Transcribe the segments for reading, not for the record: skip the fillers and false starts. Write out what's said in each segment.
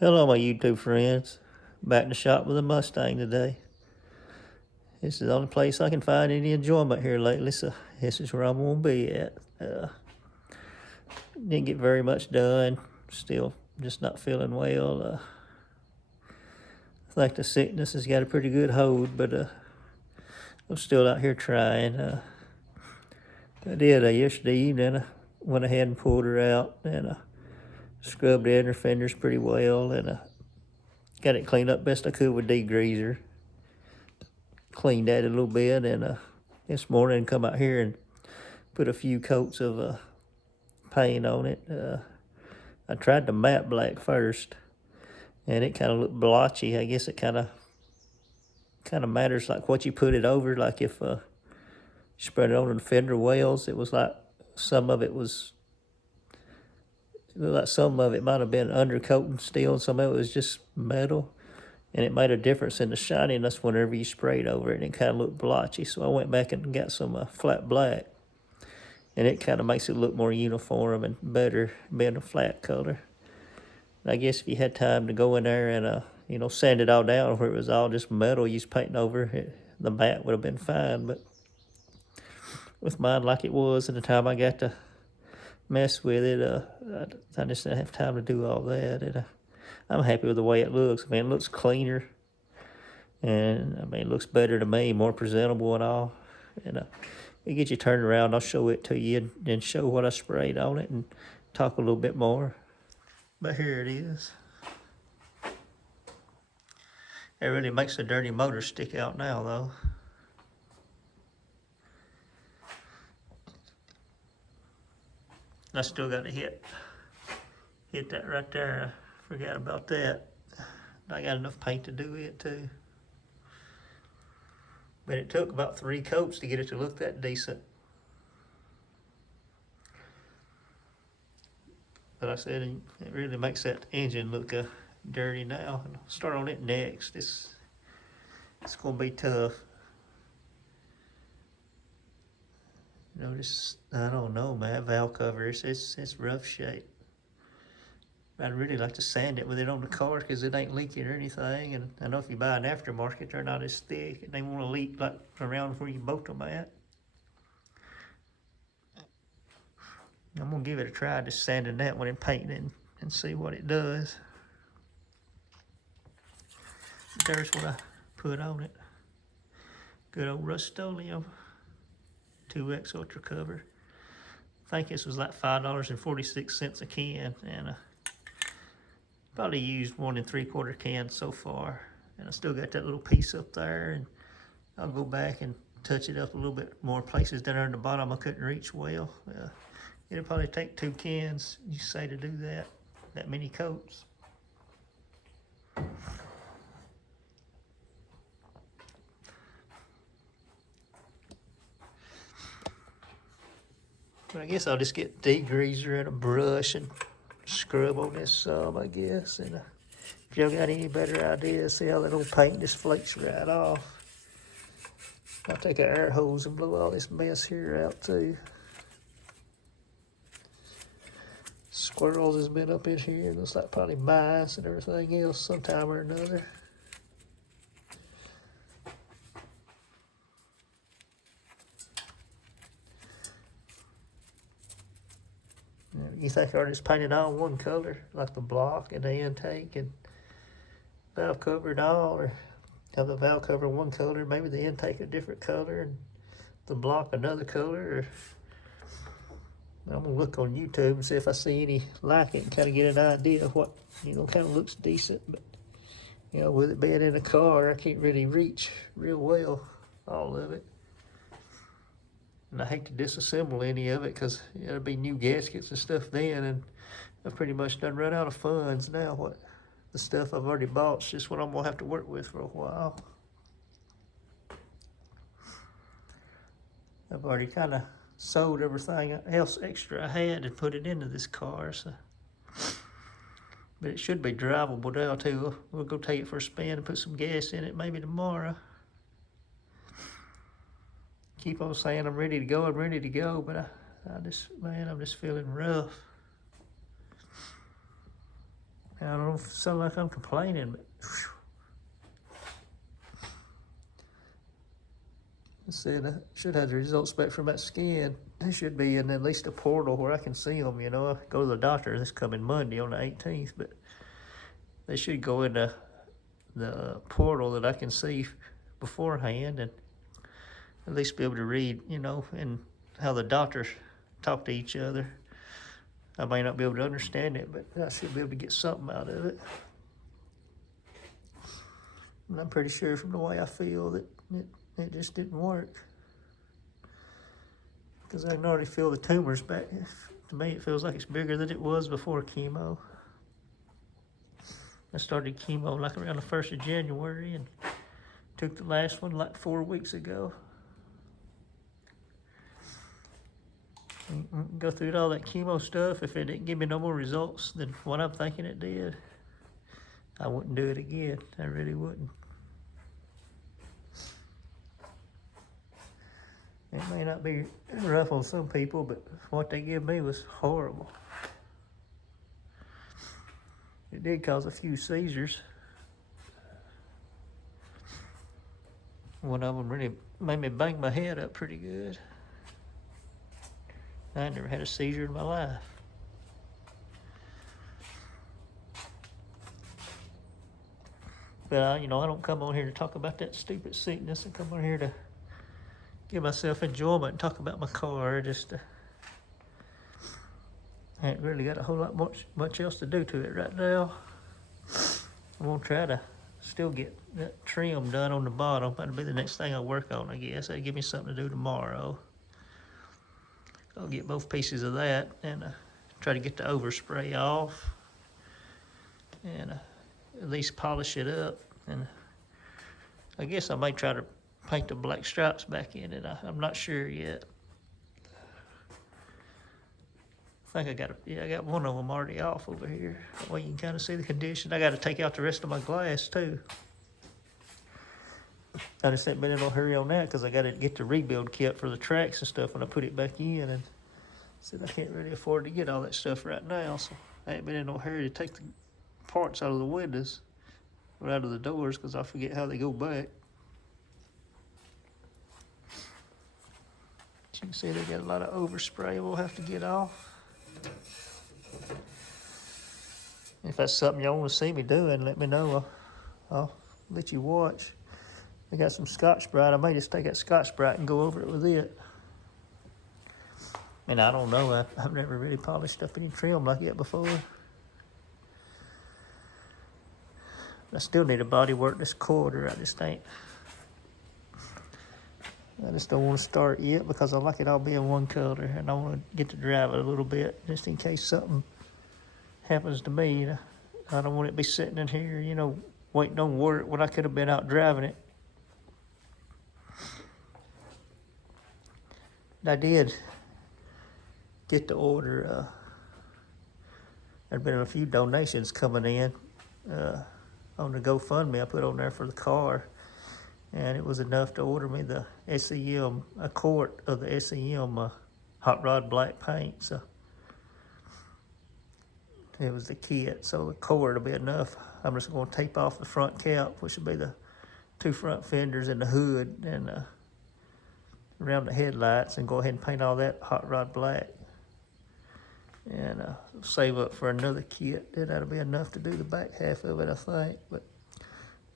Hello, my YouTube friends. Back in the shop with a Mustang today. This is the only place I can find any enjoyment here lately, so this is where I'm gonna be at. Didn't get very much done. Still just not feeling well. I think the sickness has got a pretty good hold, but I'm still out here trying. I did yesterday evening. I went ahead and pulled her out and scrubbed the inner fenders pretty well and got it cleaned up best I could with degreaser. Cleaned that a little bit, and this morning come out here and put a few coats of paint on it. I tried the matte black first, and it kind of looked blotchy. I guess it kind of matters like what you put it over. Like if you spread it on the fender wells, it was like some of it was it looked like some of it might have been undercoating steel, and some of it was just metal. And it made a difference in the shininess whenever you sprayed over it, and it kind of looked blotchy. So I went back and got some flat black, and it kind of makes it look more uniform and better being a flat color. And I guess if you had time to go in there and sand it all down where it was all just metal you was painting over it, the matte would have been fine. But with mine like it was, and the time I got to mess with it, I just didn't have time to do all that. And I'm happy with the way it looks. I mean, it looks cleaner, and I mean, it looks better to me, more presentable and all. And we get you turned around, I'll show it to you and then show what I sprayed on it and talk a little bit more. But here it is. It really makes the dirty motor stick out now, though. I still got to hit that right there. I forgot about that. I got enough paint to do it too. But it took about 3 coats to get it to look that decent. But like I said, it really makes that engine look dirty now. And I'll start on it next. It's gonna be tough. I don't know, man. Valve cover, it's rough shape. I'd really like to sand it with it on the car because it ain't leaking or anything. And I know if you buy an aftermarket, they're not as thick and they won't leak like around where you bolt them at. I'm gonna give it a try, just sanding that one and painting it and see what it does. There's what I put on it. Good old Rust-Oleum 2X Ultra Cover. I think this was like $5.46 a can, and probably used 1 3/4 cans so far. And I still got that little piece up there, and I'll go back and touch it up a little bit more places down there in the bottom I couldn't reach well. It'll probably take 2 cans, you say, to do that many coats. But I guess I'll just get degreaser and a brush and scrub on this some, I guess. And if y'all got any better ideas, see how that old paint just flakes right off. I'll take an air hose and blow all this mess here out too. Squirrels has been up in here. Looks like probably mice and everything else sometime or another. You think I just painted all one color, like the block and the intake and valve cover and all, or have the valve cover one color, maybe the intake a different color and the block another color? Or I'm gonna look on YouTube and see if I see any like it and kind of get an idea of what kind of looks decent. But with it being in a car, I can't really reach real well all of it. And I hate to disassemble any of it because it'll be new gaskets and stuff then, and I've pretty much done run out of funds now. What the stuff I've already bought is just what I'm gonna have to work with for a while. I've already kind of sold everything else extra I had and put it into this car, so. But it should be drivable now too. We'll go take it for a spin and put some gas in it maybe tomorrow. Keep on saying I'm ready to go, but I'm just feeling rough. I don't know if it sounds like I'm complaining, but I said I should have the results back from that scan. They should be in at least a portal where I can see them, you know. I go to the doctor this coming Monday on the 18th, but they should go in the portal that I can see beforehand and at least be able to read, you know, and how the doctors talk to each other. I may not be able to understand it, but I should be able to get something out of it. And I'm pretty sure from the way I feel that it just didn't work. Because I can already feel the tumors back. To me, it feels like it's bigger than it was before chemo. I started chemo like around the 1st of January and took the last one like 4 weeks ago. And go through all that chemo stuff. If it didn't give me no more results than what I'm thinking it did, I wouldn't do it again. I really wouldn't. It may not be rough on some people, but what they give me was horrible. It did cause a few seizures. One of them really made me bang my head up pretty good. I never had a seizure in my life. But, you know, I don't come on here to talk about that stupid sickness. I come on here to give myself enjoyment and talk about my car. Just I ain't really got a whole lot much else to do to it right now. I'm gonna try to still get that trim done on the bottom. That'll be the next thing I work on, I guess. That'll give me something to do tomorrow. I'll get both pieces of that and try to get the overspray off and at least polish it up. And I guess I might try to paint the black stripes back in it. I'm not sure yet. I think I got one of them already off over here. That way you can kind of see the condition. I got to take out the rest of my glass too. I just ain't been in no hurry on that because I got to get the rebuild kit for the tracks and stuff when I put it back in. And said I can't really afford to get all that stuff right now, so I ain't been in no hurry to take the parts out of the windows or out of the doors because I forget how they go back. As you can see, they got a lot of overspray we'll have to get off. If that's something y'all want to see me doing, let me know. I'll let you watch. I got some Scotch-Brite. I may just take that Scotch-Brite and go over it with it. And I don't know. I've never really polished up any trim like that before. I still need a body work this quarter. I just don't want to start yet because I like it all being one color and I want to get to drive it a little bit just in case something happens to me. I don't want it to be sitting in here, you know, waiting on work when I could have been out driving it. I did get the order. There'd been a few donations coming in on the GoFundMe I put on there for the car. And it was enough to order me the SEM, a quart of the SEM hot rod black paint. So it was the kit. So the quart will be enough. I'm just going to tape off the front cap, which will be the 2 front fenders and the hood and around the headlights, and go ahead and paint all that hot rod black. And save up for another kit. Then that'll be enough to do the back half of it, I think. But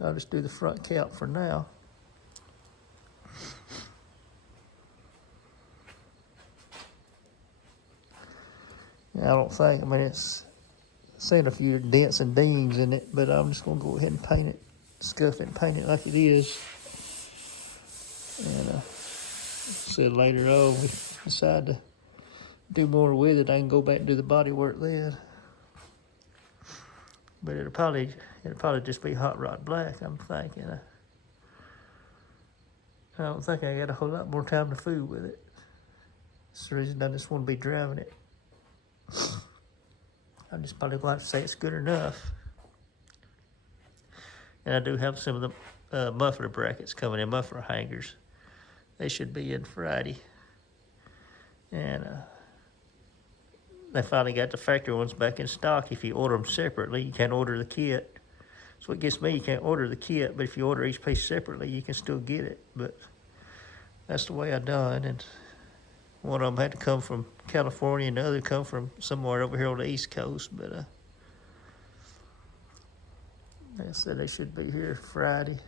I'll just do the front cap for now. I don't think, I mean, it's seen a few dents and dings in it, but I'm just going to go ahead and paint it, scuff it and paint it like it is. And said later on, we decide to do more with it, I can go back and do the body work then. But it'll probably just be hot rod black, I'm thinking. I don't think I got a whole lot more time to fool with it. That's the reason I just want to be driving it. I just probably like to say it's good enough. And I do have some of the muffler brackets coming in, muffler hangers. They should be in Friday. And they finally got the factory ones back in stock. If you order them separately, you can't order the kit. So what gets me, you can't order the kit, but if you order each piece separately, you can still get it. But that's the way I done, and one of them had to come from California, and the other come from somewhere over here on the East Coast. But like I said, they should be here Friday.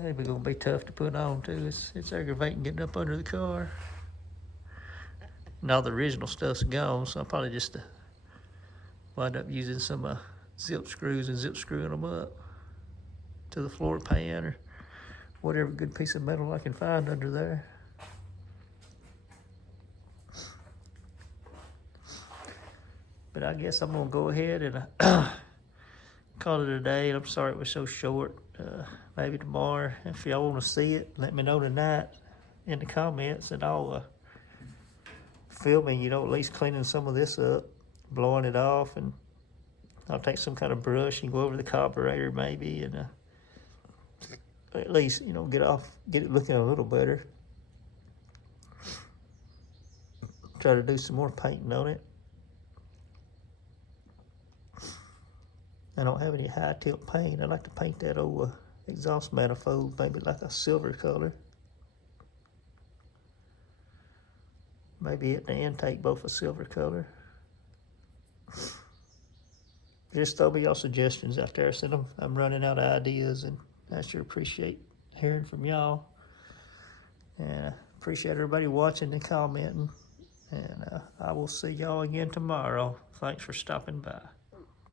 They're gonna be tough to put on too. It's aggravating getting up under the car. And all the original stuff's gone, so I'll probably just wind up using some zip screws and zip screwing them up to the floor pan or whatever good piece of metal I can find under there. But I guess I'm gonna go ahead and call it a day. I'm sorry it was so short. Maybe tomorrow, if y'all want to see it, let me know tonight in the comments, and I'll film me, at least cleaning some of this up, blowing it off, and I'll take some kind of brush and go over the carburetor maybe, and at least, get it looking a little better. Try to do some more painting on it. I don't have any high tip paint. I like to paint that old exhaust manifold, maybe like a silver color. Maybe at the intake both a silver color. Just throw me your suggestions out there. Send them. I'm running out of ideas, and I sure appreciate hearing from y'all. And appreciate everybody watching and commenting. And I will see y'all again tomorrow. Thanks for stopping by.